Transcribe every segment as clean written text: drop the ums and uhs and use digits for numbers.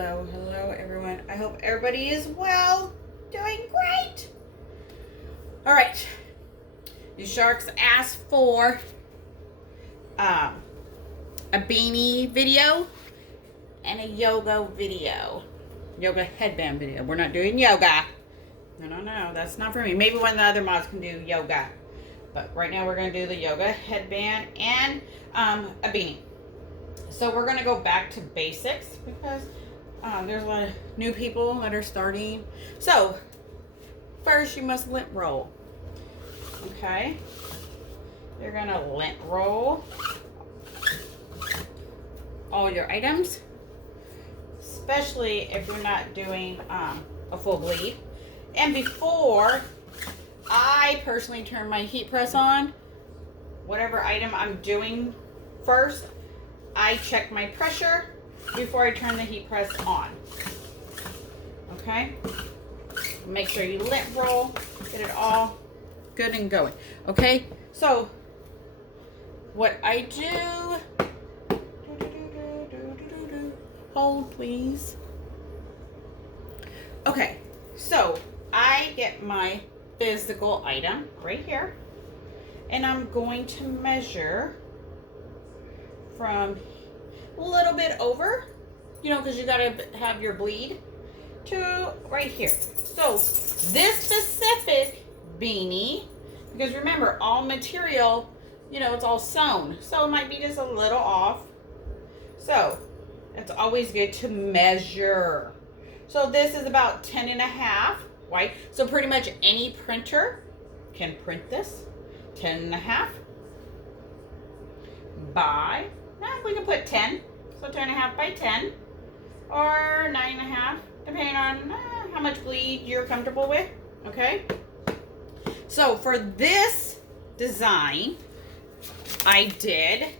Hello everyone. I hope everybody is well, doing great. All right, you sharks asked for a beanie video and a yoga video, yoga headband video. We're not doing yoga. No, that's not for me. Maybe one of the other mods can do yoga, but right now we're gonna do the yoga headband and a beanie. So we're gonna go back to basics because there's a lot of new people that are starting. So first you must lint roll. Okay, you're gonna lint roll all your items, especially if you're not doing a full bleed. And before I personally turn my heat press on, whatever item I'm doing first, I check my pressure before I turn the heat press on. Okay? Make sure you lint roll, get it all good and going. Okay? So, what I do, hold please. Okay, so I get my physical item right here, and I'm going to measure from a little bit over, because you gotta have your bleed, to right here. So this specific beanie, because remember, all material, it's all sewn, so it might be just a little off. So it's always good to measure. So this is about 10.5, right? So pretty much any printer can print this. 10.5 by, we can put 10. So 10.5 by 10 or 9.5, depending on how much bleed you're comfortable with. Okay. So for this design, I did,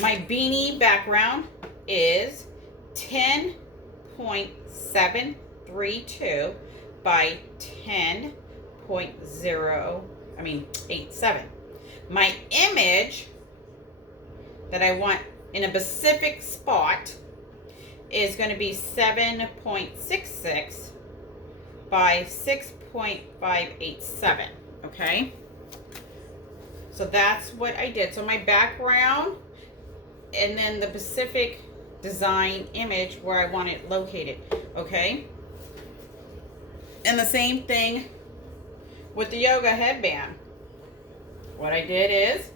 my beanie background is 10.732 by 10.87. My image that I want in a specific spot is going to be 7.66 by 6.587. Okay, so that's what I did. So my background and then the specific design image where I want it located. Okay, and the same thing with the yoga headband. What I did is,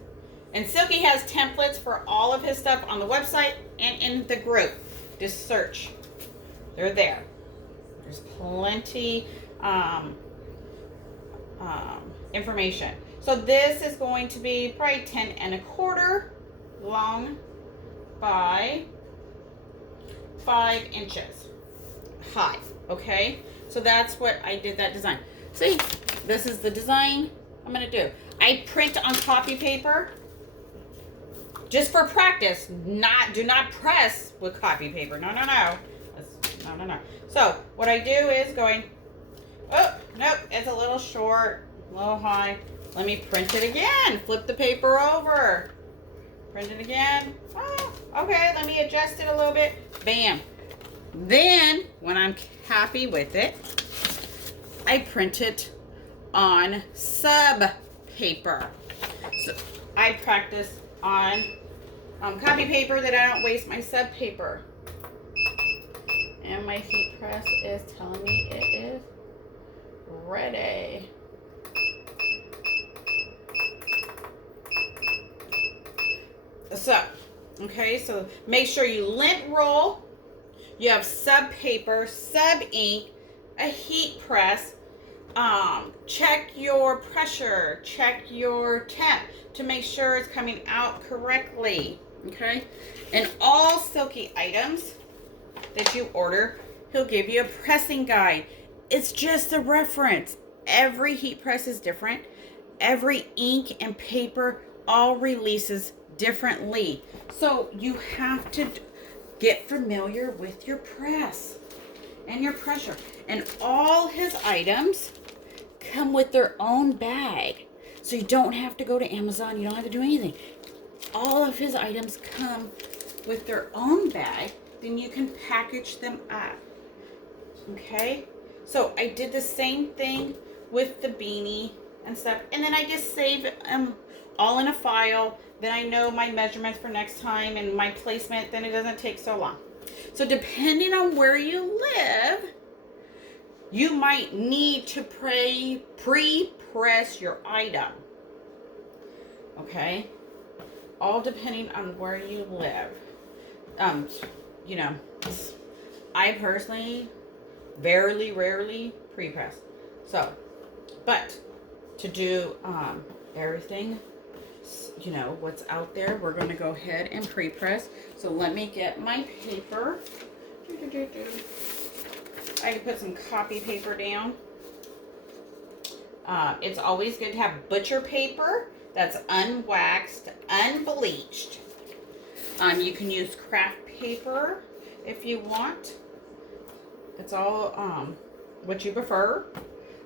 and Silky has templates for all of his stuff on the website and in the group. Just search. They're there. There's plenty information. So this is going to be probably 10.25 long by 5 inches high. Okay? So that's what I did that design. See, this is the design I'm going to do. I print on copy paper. Just for practice, do not press with copy paper. No. No. So what I do is going, oh, nope, it's a little short, a little high. Let me print it again. Flip the paper over. Print it again. Oh, okay, let me adjust it a little bit. Bam. Then, when I'm happy with it, I print it on sub paper. So I practice on copy paper that I don't waste my sub paper. And my heat press is telling me it is ready. So, okay, so make sure you lint roll. You have sub paper, sub ink, a heat press. Check your pressure, check your temp to make sure it's coming out correctly. Okay, and all Silky items that you order, he'll give you a pressing guide. It's just a reference. Every heat press is different. Every ink and paper all releases differently. So you have to get familiar with your press and your pressure. And all his items come with their own bag. So you don't have to go to Amazon. You don't have to do anything. All of his items come with their own bag then you can package them up. Okay, so I did the same thing with the beanie and stuff, and then I just save them all in a file. Then I know my measurements for next time and my placement, then it doesn't take so long. So depending on where you live, you might need to pre-press your item. Okay, all depending on where you live. You know, I personally rarely pre-press. So, but to do everything, you know, what's out there, we're going to go ahead and pre-press. So let me get my paper. I can put some copy paper down. It's always good to have butcher paper that's unwaxed, unbleached. You can use craft paper if you want. It's all what you prefer.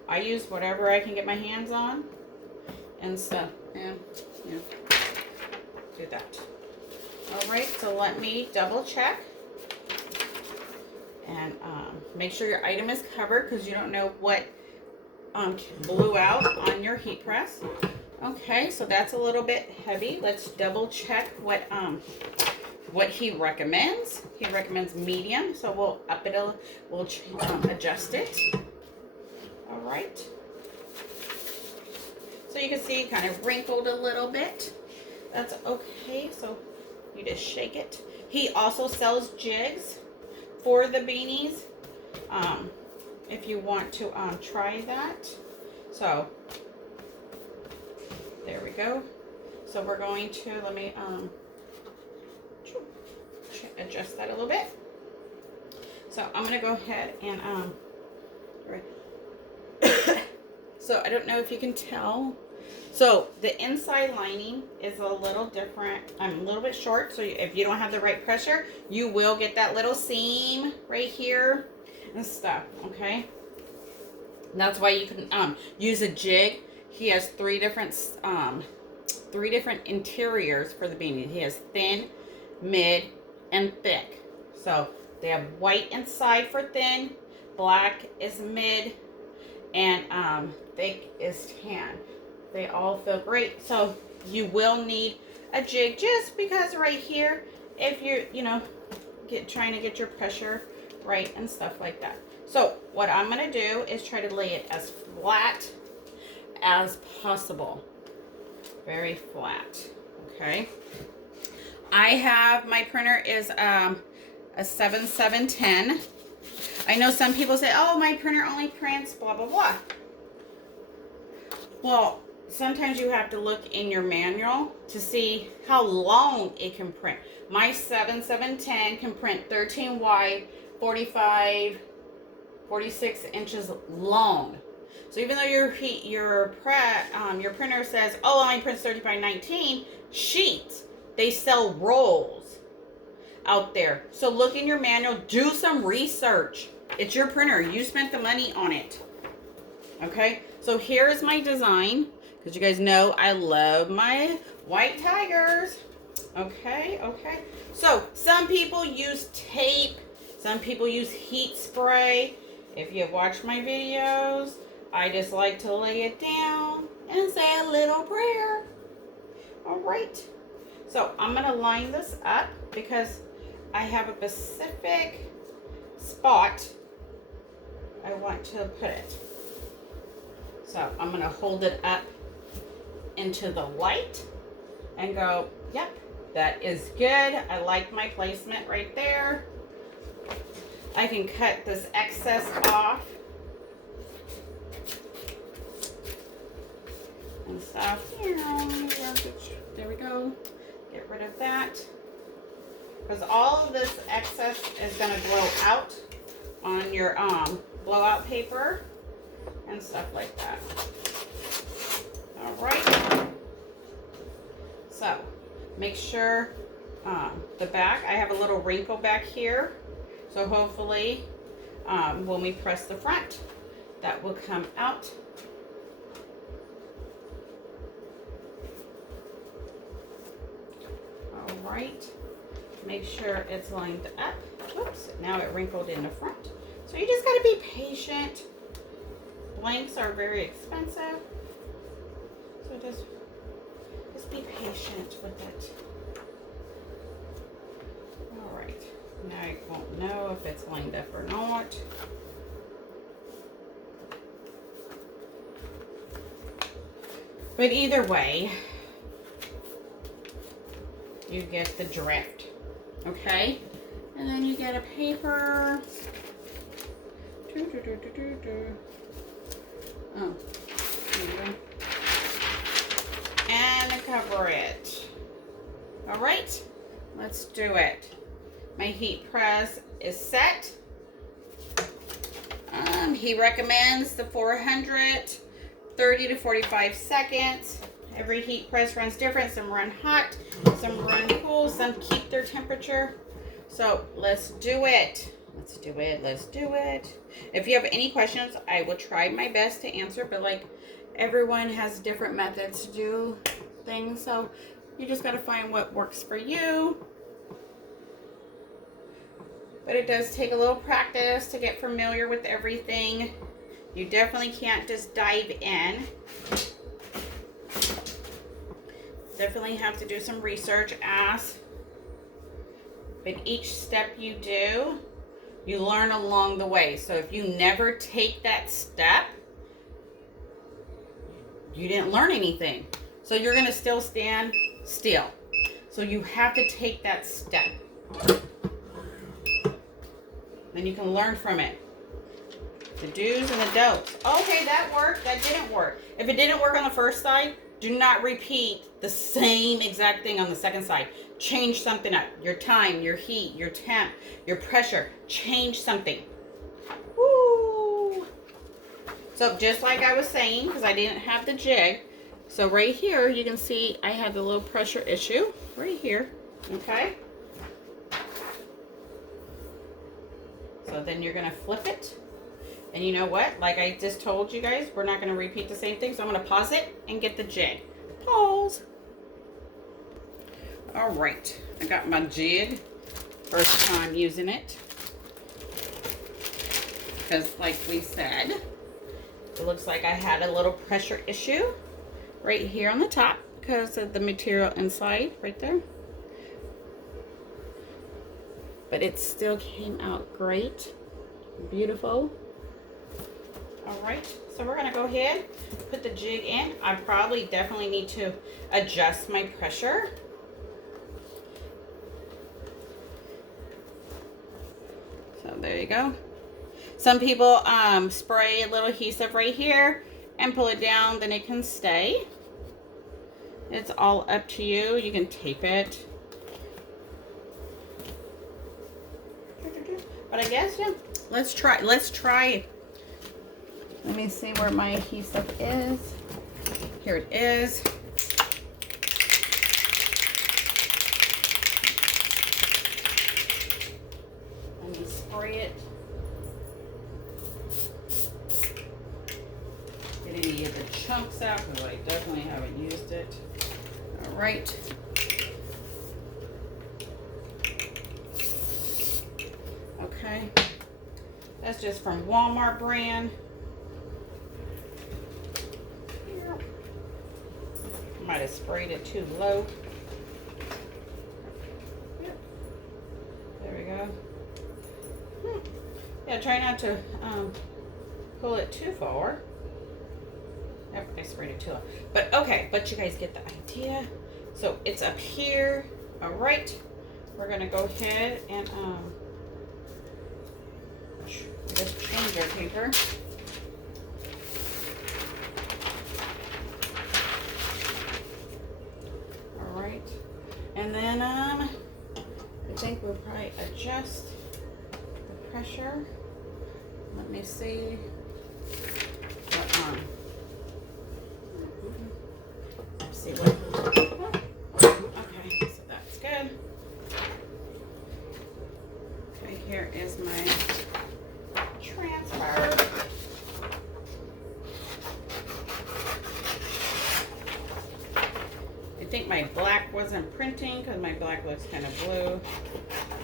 I use whatever I can get my hands on and stuff, and you know, do that. All right, so let me double check and make sure your item is covered, because you don't know what blew out on your heat press. Okay, so that's a little bit heavy. Let's double check what he recommends. He recommends medium, so we'll up it we'll adjust it. All right. So you can see it kind of wrinkled a little bit. That's okay. So you just shake it. He also sells jigs for the beanies. If you want to try that. So there we go. So we're going to, let me adjust that a little bit. So I'm going to go ahead and so I don't know if you can tell. So the inside lining is a little different. I'm a little bit short, so if you don't have the right pressure, you will get that little seam right here and stuff. Okay, and that's why you can use a jig. He has three different interiors for the beanie. He has thin, mid, and thick. So they have white inside for thin, black is mid, and thick is tan. They all feel great. So you will need a jig, just because right here, if you're, you know, trying to get your pressure right and stuff like that. So what I'm going to do is try to lay it as flat as possible. Very flat. Okay. I have, my printer is a 7710. I know some people say, oh, my printer only prints blah blah blah. Well, sometimes you have to look in your manual to see how long it can print. My 7710 can print 13 wide, 45, 46 inches long. So even though your printer says, oh, I only prints 3519 sheets, they sell rolls out there. So look in your manual, do some research. It's your printer. You spent the money on it. Okay, so here is my design, because you guys know I love my white tigers. Okay. So some people use tape. Some people use heat spray. If you've watched my videos, I just like to lay it down and say a little prayer. All right. So I'm going to line this up because I have a specific spot I want to put it. So I'm going to hold it up into the light and go, yep, that is good. I like my placement right there. I can cut this excess off and stuff. There we go. Get rid of that. Because all of this excess is going to blow out on your blowout paper and stuff like that. All right. So make sure the back, I have a little wrinkle back here. So hopefully when we press the front, that will come out. All right. make sure it's lined up. Whoops, now it wrinkled in the front. So you just got to be patient. Blanks are very expensive. So just be patient with it. All right, now I won't know if it's lined up or not. But either way, you get the drift, okay? And then you get a paper. Oh, and cover it. All right, let's do it. My heat press is set. He recommends the 400, 30 to 45 seconds. Every heat press runs different. Some run hot, some run cool, some keep their temperature. So let's do it. Let's do it. Let's do it. If you have any questions, I will try my best to answer, but like everyone has different methods to do things. So you just got to find what works for you. But it does take a little practice to get familiar with everything. You definitely can't just dive in. Definitely have to do some research, ask. But each step you do, you learn along the way. So if you never take that step, you didn't learn anything. So you're going to still stand still. So you have to take that step. Then you can learn from it. The do's and the don'ts. Okay, that worked. That didn't work. If it didn't work on the first side, do not repeat the same exact thing on the second side. Change something up. Your time, your heat, your temp, your pressure. Change something. Woo! So just like I was saying, because I didn't have the jig. So right here, you can see I had the low pressure issue. Right here. Okay? So then you're going to flip it. And you know what? Like I just told you guys, we're not going to repeat the same thing. So I'm going to pause it and get the jig. Pause. All right. I got my jig. First time using it. Because like we said, it looks like I had a little pressure issue right here on the top because of the material inside right there. But it still came out great. Beautiful. All right, so we're gonna go ahead, put the jig in. I probably definitely need to adjust my pressure. So there you go. Some people spray a little adhesive right here and pull it down, then it can stay. It's all up to you. You can tape it. But I guess, yeah, let's try. Let me see where my adhesive is. Here it is. Let me spray it. Get any of the chunks out because I definitely haven't used it. All right. Okay. That's just from Walmart brand. Might have sprayed it too low. Yep. There we go. Yeah, try not to pull it too far. Yep, I sprayed it too low. But okay, but you guys get the idea. So it's up here. All right. We're gonna go ahead and just change our paper. And then I think we'll probably adjust the pressure. Let me see. Let's see what. Okay, so that's good. Okay, here is my transfer. I think think my black wasn't printing because my black looks kind of blue,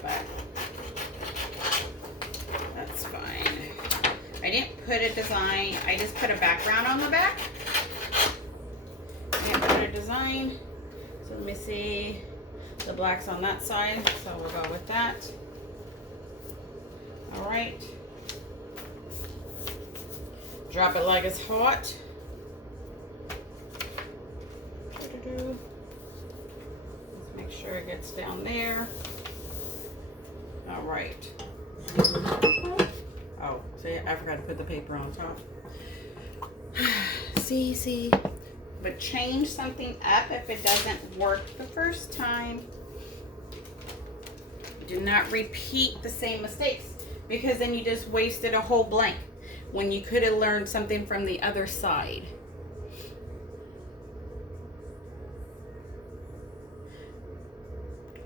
but that's fine. I didn't put a design, I just put a background on the back. I didn't put a design. So let me see, the black's on that side, so we'll go with that. All right. Drop it like it's hot. Let's make sure it gets down there. All right. Oh, see, I forgot to put the paper on top. See. But change something up if it doesn't work the first time. Do not repeat the same mistakes, because then you just wasted a whole blank when you could have learned something from the other side.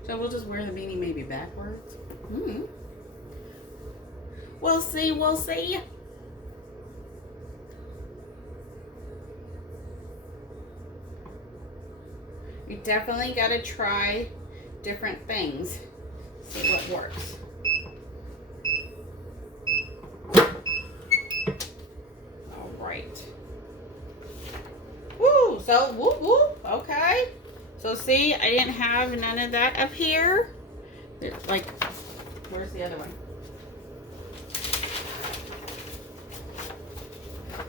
So we'll just wear the beanie maybe backwards. We'll see. You definitely got to try different things. See what works. All right. Woo! So whoop whoop. Okay. So see, I didn't have none of that up here. There's like, where's the other one?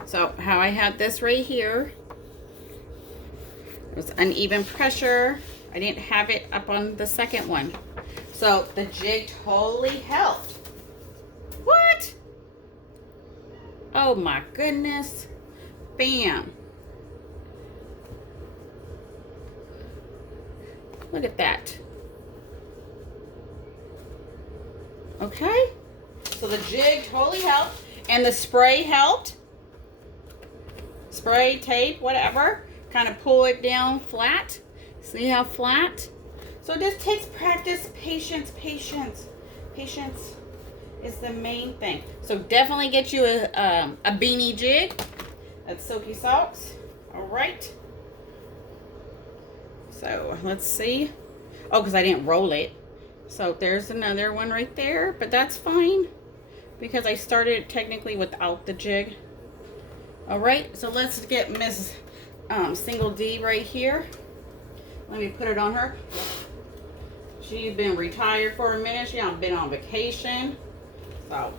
So how I had this right here. It was uneven pressure. I didn't have it up on the second one. So the jig totally helped. What? Oh my goodness. Bam. Look at that. Okay. So the jig totally helped. And the spray helped. Spray, tape, whatever. Kind of pull it down flat. See how flat? So it just takes practice, patience. Patience is the main thing. So definitely get you a beanie jig. That's Silky Socks. All right. So let's see. Oh, because I didn't roll it. So there's another one right there, but that's fine because I started technically without the jig. All right, so let's get Miss Single D right here. Let me put it on her. She's been retired for a minute. She's been on vacation. So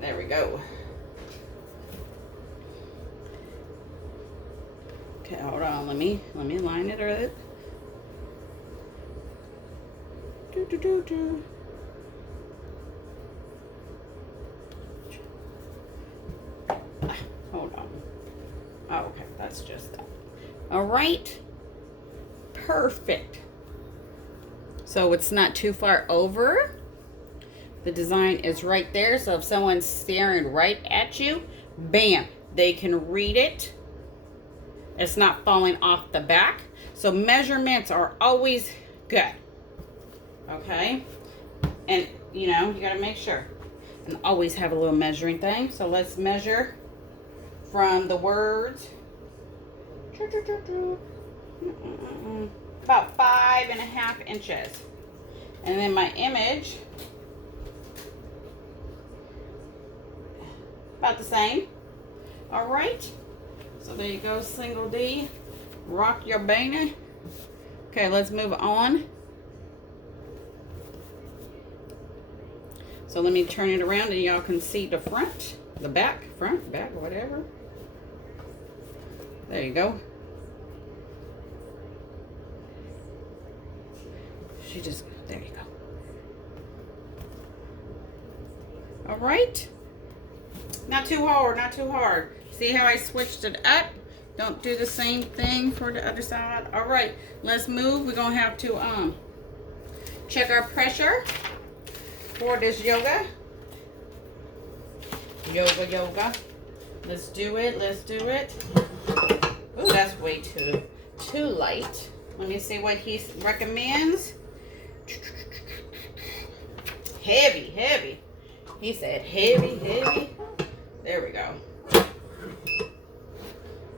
there we go. Okay, hold on. Let me line it up. Hold on. Oh, okay, that's just that. All right. Perfect. So it's not too far over. The design is right there. So if someone's staring right at you, bam, they can read it. It's not falling off the back. So measurements are always good. Okay. And, you know, you got to make sure. And always have a little measuring thing. So let's measure from the words. About 5.5 inches. And then my image, about the same. All right. So there you go, Single D. Rock your beanie. Okay, let's move on. So let me turn it around and y'all can see the front, the back, front, back, whatever. There you go. There you go. All right. Not too hard, not too hard. See how I switched it up? Don't do the same thing for the other side. All right, let's move. We're gonna have to check our pressure for this yoga. Yoga. Let's do it, Ooh, that's way too light. Let me see what he recommends. Heavy. He said heavy. There we go.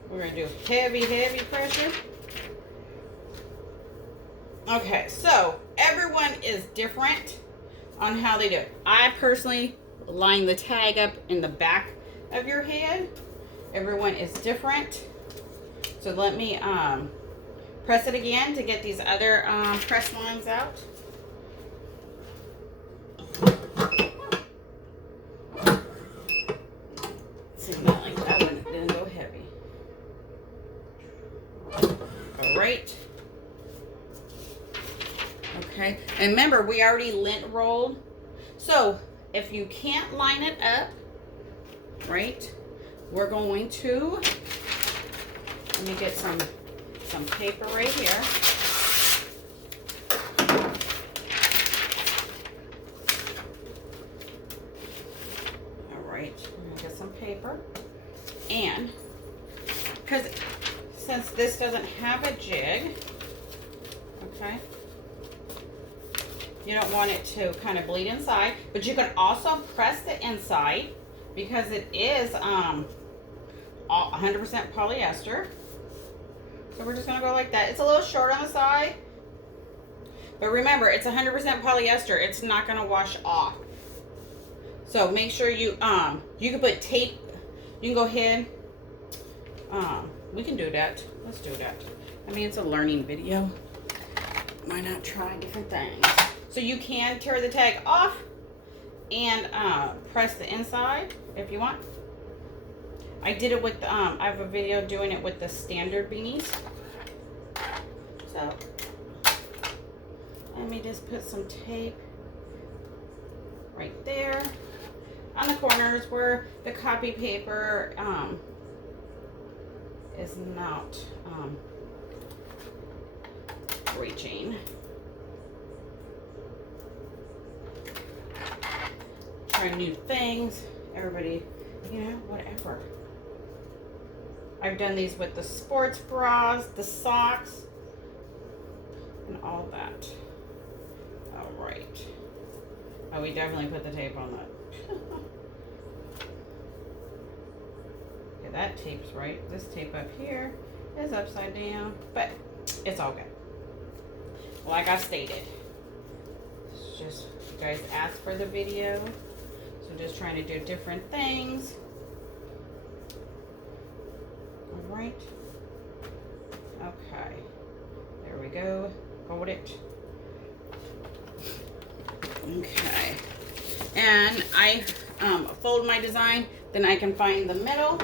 We're gonna do heavy pressure. Okay, so everyone is different on how they do it. I personally line the tag up in the back of your head. Everyone is different. So let me press it again to get these other press lines out. See, not like that one, it didn't go heavy. All right. Okay, and remember, we already lint rolled. So if you can't line it up, right, we're going to, let me get some paper right here. All right, I'm gonna get some paper. And because since this doesn't have a jig, okay, you don't want it to kind of bleed inside, but you can also press the inside because it is 100% polyester. So we're just gonna go like that. It's a little short on the side, but remember, it's 100% polyester. It's not gonna wash off. So make sure you can put tape. You can go ahead. We can do that. Let's do that. I mean, it's a learning video. Why not try different things? So you can tear the tag off and press the inside if you want. I did it with, I have a video doing it with the standard beanies. So let me just put some tape right there on the corners where the copy paper is not reaching. Try new things, everybody, you know, whatever. I've done these with the sports bras, the socks, and all that. All right. Oh, we definitely put the tape on that. Okay, that tape's right. This tape up here is upside down, but it's all good. Like I stated, it's just, you guys asked for the video. So just trying to do different things. All right. Okay. There we go. Hold it. Okay. And I fold my design, then I can find the middle.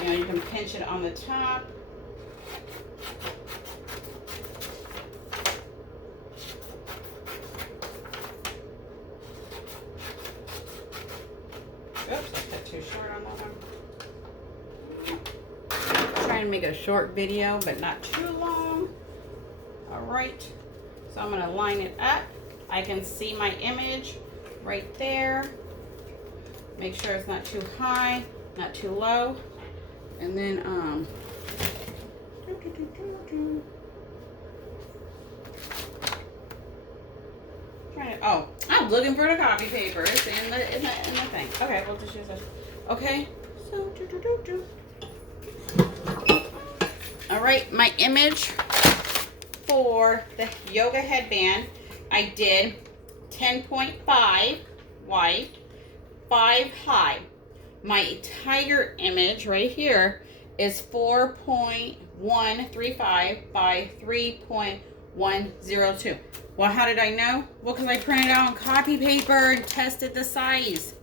You know, you can pinch it on the top. Oops, I cut too short on that one. Trying to make a short video, but not too long. All right, so I'm gonna line it up. I can see my image right there. Make sure it's not too high, not too low. And then, oh, I'm looking for the copy paper. It's in the thing. Okay, we'll just use this. Okay, so all right, my image for the yoga headband, I did 10.5 wide, 5 high. My tiger image right here is 4.135 by 3.102. Well, how did I know? Well, because I printed out on copy paper and tested the size.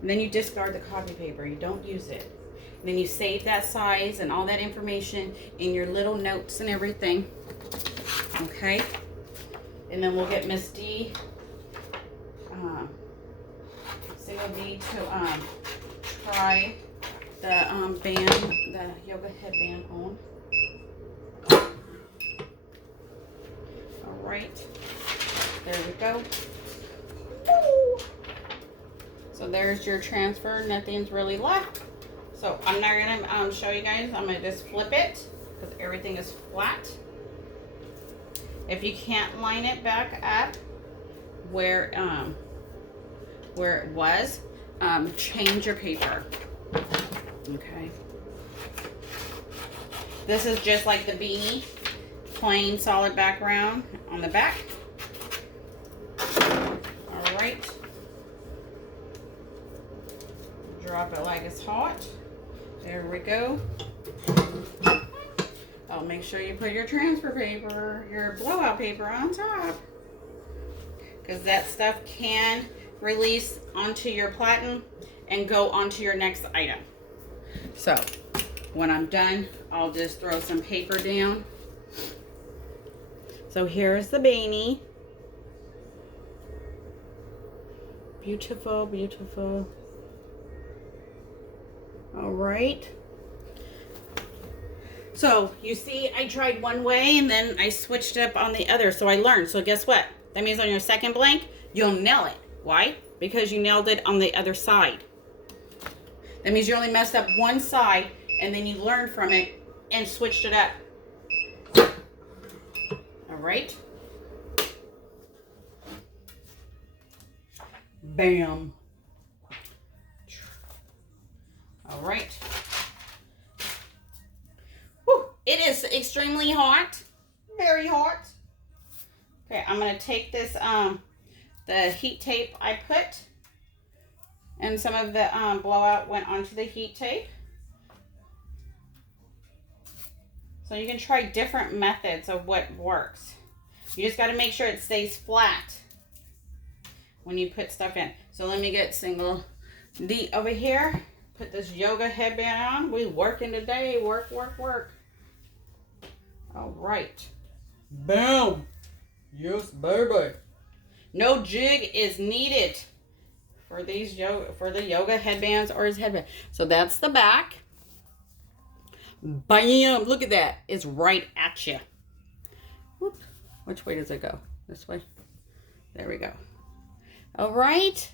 And then you discard the copy paper. You don't use it. And then you save that size and all that information in your little notes and everything. Okay? And then we'll get Miss D, single D, to try the band, the yoga headband on. All right, there we go. Woo! So there's your transfer. Nothing's really left. So I'm not gonna show you guys. I'm gonna just flip it because everything is flat. If you can't line it back up where it was, change your paper. Okay. This is just like the beanie, plain solid background on the back. All right. Drop it like it's hot. There we go. Oh, make sure you put your transfer paper, your blowout paper on top, because that stuff can release onto your platen and go onto your next item. So when I'm done, I'll just throw some paper down. So here's the beanie. Beautiful, beautiful. All right. So you see, I tried one way and then I switched up on the other. So I learned. So guess what? That means on your second blank, you'll nail it. Why? Because you nailed it on the other side. That means you only messed up one side and then you learned from it and switched it up. All right. Bam. All right. Whew. It is extremely hot. Very hot. Okay, I'm going to take this, the heat tape I put, and some of the blowout went onto the heat tape. So you can try different methods of what works. You just got to make sure it stays flat when you put stuff in. So let me get single D over here. Put this yoga headband on. We working today. Work, work, work. All right. Boom. Yes, baby. No jig is needed for these the yoga headbands or his headband. So that's the back. Bam! Look at that. It's right at you. Whoop. Which way does it go? This way? There we go. All right.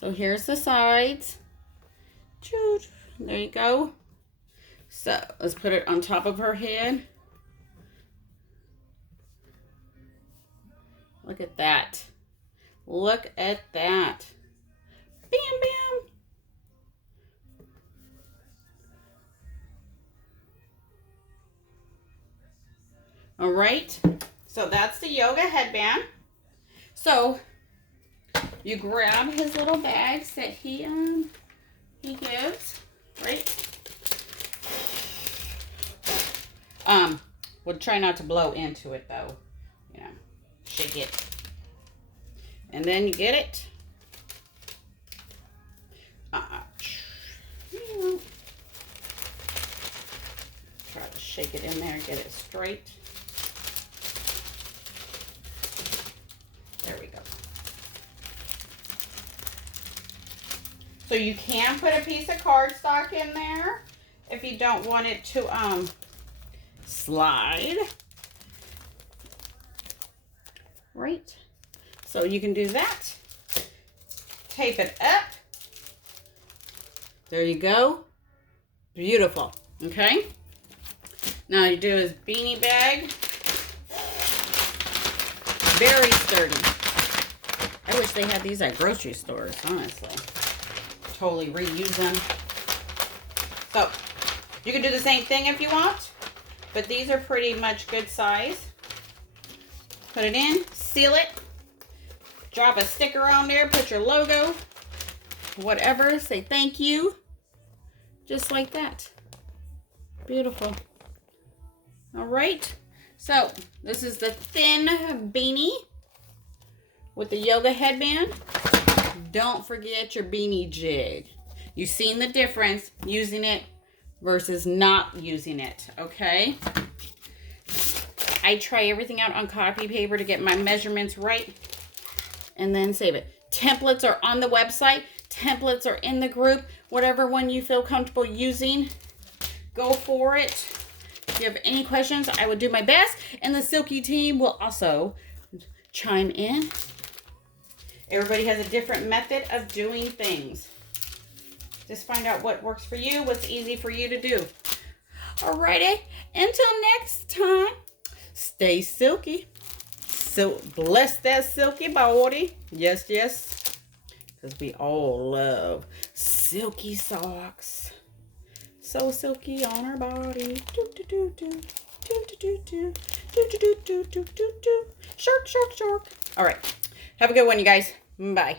So here's the sides. There you go. So let's put it on top of her head. Look at that. Look at that. Bam, bam. All right. So that's the yoga headband. So you grab his little bags that he gives, right? We'll try not to blow into it though. You know, shake it. And then you get it. Try to shake it in there, get it straight. There we go. So you can put a piece of cardstock in there if you don't want it to slide. Right. So you can do that. Tape it up. There you go. Beautiful. Okay. Now you do is Beanie Bag. Very sturdy. I wish they had these at grocery stores, honestly. Totally reuse them. So you can do the same thing if you want, but these are pretty much good size. Put it in, seal it, drop a sticker on there, put your logo, whatever, say thank you, just like that. Beautiful. All right, so this is the thin beanie with the yoga headband. Don't forget your beanie jig. You've seen the difference using it versus not using it, okay? I try everything out on copy paper to get my measurements right and then save it. Templates are on the website. Templates are in the group. Whatever one you feel comfortable using, go for it. If you have any questions, I will do my best. And the Silky team will also chime in. Everybody has a different method of doing things. Just find out what works for you, what's easy for you to do. Alrighty, until next time, stay silky. So bless that silky body. Yes, yes. Because we all love silky socks. so silky on her body. Do do do do do do do do do do do do do do. Shark, shark, shark. All right. Have a good one, you guys. Bye.